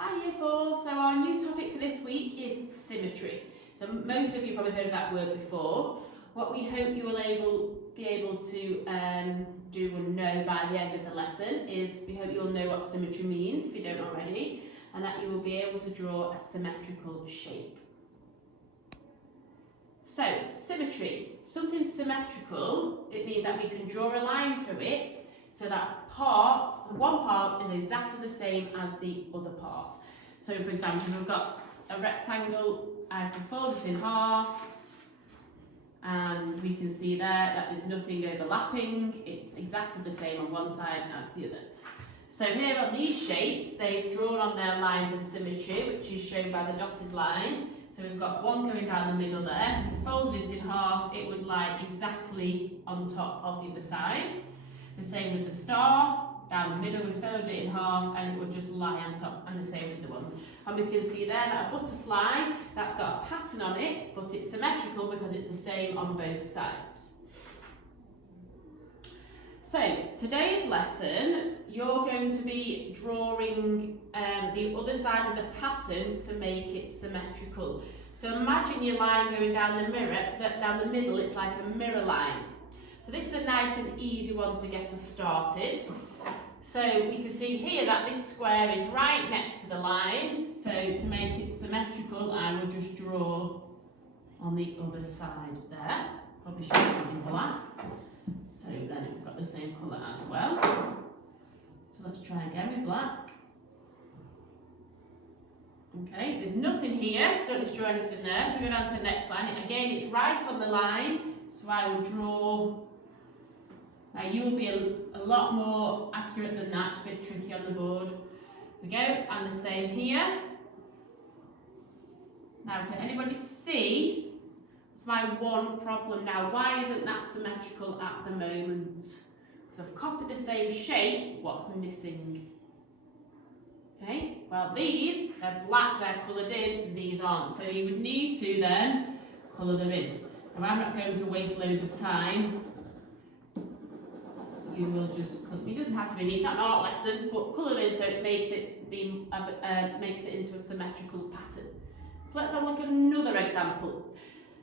Hi Year 4, so our new topic for this week is symmetry. So most of you probably heard of that word before. What we hope you will be able to do and know by the end of the lesson is we hope you'll know what symmetry means if you don't already, and that you will be able to draw a symmetrical shape. So, symmetry. Something symmetrical, it means that we can draw a line through it so that one part is exactly the same as the other part. So for example, if we've got a rectangle, I can fold it in half and we can see there that there's nothing overlapping. It's exactly the same on one side as the other. So here on these shapes, they've drawn on their lines of symmetry, which is shown by the dotted line. So we've got one going down the middle there, so if we folded it in half, it would lie exactly on top of the other side. The same with the star, down the middle, we folded it in half and it would just lie on top, and the same with the ones. And we can see there that a butterfly, that's got a pattern on it, but it's symmetrical because it's the same on both sides. So, today's lesson, you're going to be drawing the other side of the pattern to make it symmetrical. So imagine your line going down the middle, it's like a mirror line. So this is a nice and easy one to get us started. So we can see here that this square is right next to the line. So to make it symmetrical, I will just draw on the other side there. Probably should have it in black. So then we've got the same colour as well. So let's try again with black. Okay, there's nothing here, so don't just draw anything there. So we go down to the next line. Again, it's right on the line, so I will draw. Now you will be a lot more accurate than that, it's a bit tricky on the board. There we go, and the same here. Now can anybody see? It's my one problem now. Why isn't that symmetrical at the moment? Because I've copied the same shape, what's missing? Okay, well these, they're black, they're coloured in, these aren't. So you would need to then colour them in. Now I'm not going to waste loads of time. You will just, it doesn't have to be neat, it's not an art lesson, but colour them in so it makes it into a symmetrical pattern. So let's have a look at another example.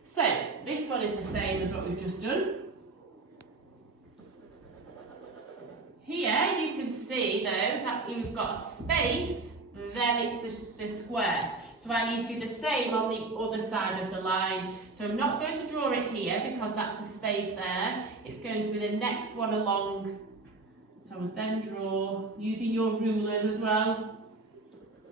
So this one is the same as what we've just done. Here you can see though that we've got a space, then it's the square. So I need to do the same on the other side of the line. So I'm not going to draw it here because that's the space there. It's going to be the next one along. So I would then draw, using your rulers as well,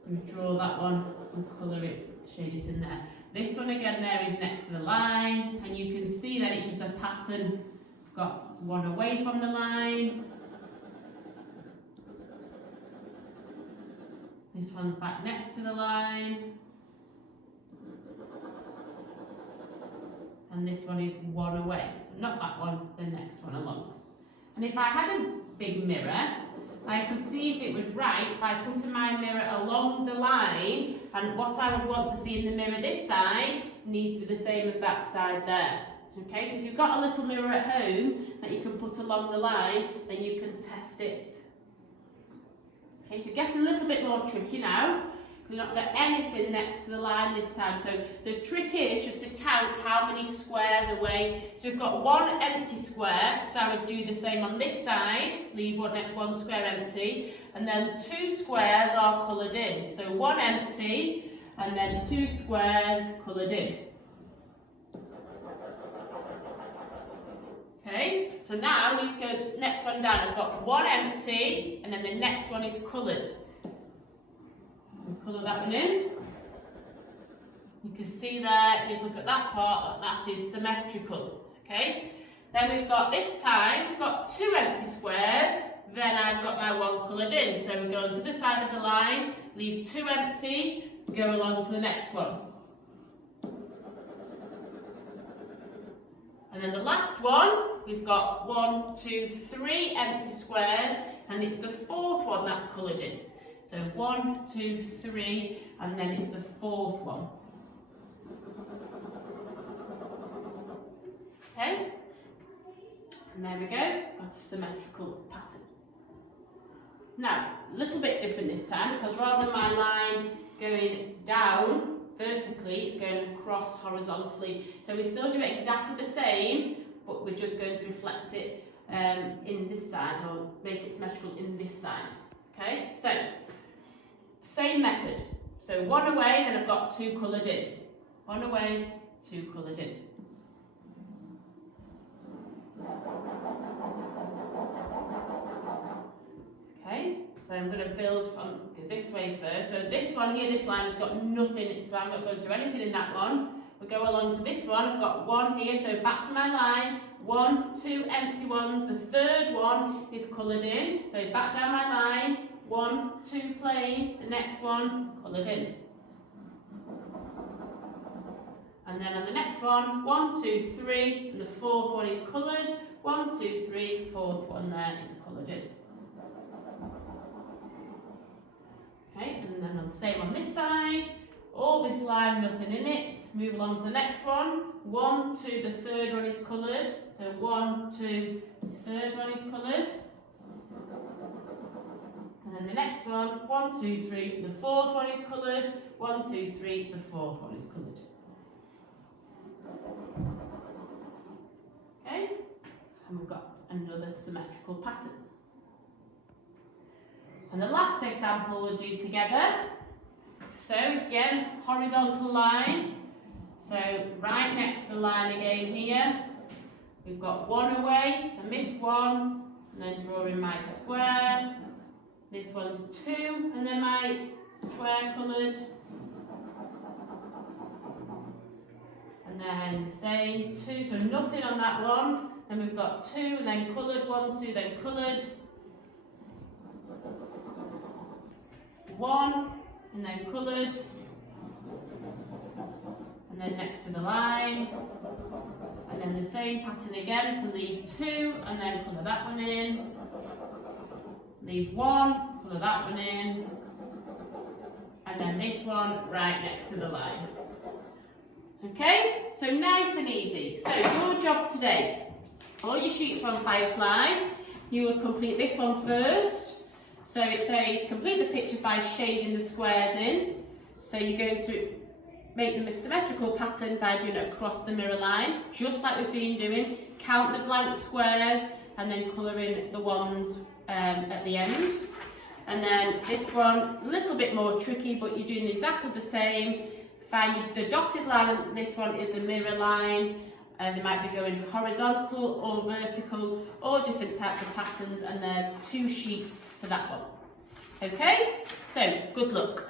you draw that one and colour it, shade it in there. This one again there is next to the line, and you can see that it's just a pattern. I've got one away from the line. This one's back next to the line. And this one is one away. So not that one, the next one along. And if I had a big mirror, I could see if it was right by putting my mirror along the line, and what I would want to see in the mirror this side needs to be the same as that side there. Okay, so if you've got a little mirror at home that you can put along the line, then you can test it. Okay, so it gets a little bit more tricky now. We've not got anything next to the line this time. So the trick is just to count how many squares away. So we've got one empty square, so I would do the same on this side, leave one square empty, and then two squares are coloured in. So one empty, and then two squares coloured in. Okay, so now we need to go next one down. I've got one empty, and then the next one is coloured. We'll colour that one in. You can see there, if you look at that part, that is symmetrical. Okay, then we've got this time, we've got two empty squares, then I've got my one coloured in. So we go to the side of the line, leave two empty, go along to the next one. And then the last one, we've got 1, 2, 3 empty squares, and it's the fourth one that's coloured in. So 1, 2, 3, and then it's the fourth one. Okay? And there we go, got a symmetrical pattern. Now, a little bit different this time, because rather than my line going down vertically, it's going across horizontally. So we still do it exactly the same, but we're just going to reflect it in this side, or make it symmetrical in this side. Okay, so same method. So one away, then I've got two coloured in. One away, two coloured in. Okay, so I'm going to build from this way first. So this one here, this line has got nothing, so I'm not going to do anything in that one. We'll go along to this one. I've got one here, so back to my line. 1, 2 empty ones. The third one is coloured in. So back down my line. 1, 2 plain. The next one coloured in. And then on the next one, 1, 2, 3, and the fourth one is coloured. 1, 2, 3, fourth one there is coloured in. Okay, and then on the same on this side, all this line, nothing in it. Move along to the next one. 1, 2, the third one is coloured. So 1, 2, the third one is coloured. And then the next one, 1, 2, 3, the fourth one is coloured. 1, 2, 3, the fourth one is coloured. Okay, and we've got another symmetrical pattern. And the last example we'll do together. So again, horizontal line. So right next to the line again here, we've got one away, so miss one, and then draw in my square. This one's 2, and then my square coloured. And then the same, 2, so nothing on that one. Then we've got 2, and then coloured, 1, 2, then coloured. 1, and then coloured, and then next to the line, and then the same pattern again, so leave 2, and then colour that one in, leave 1, colour that one in, and then this one right next to the line. Okay, so nice and easy. So your job today, all your sheets from Firefly, you will complete this one first. So it says, complete the pictures by shading the squares in. So you're going to make them a symmetrical pattern by doing it across the mirror line, just like we've been doing. Count the blank squares and then colour in the ones at the end. And then this one, a little bit more tricky, but you're doing exactly the same. Find the dotted line, and this one is the mirror line. They might be going horizontal or vertical, or different types of patterns, and there's 2 sheets for that one. Okay, so good luck.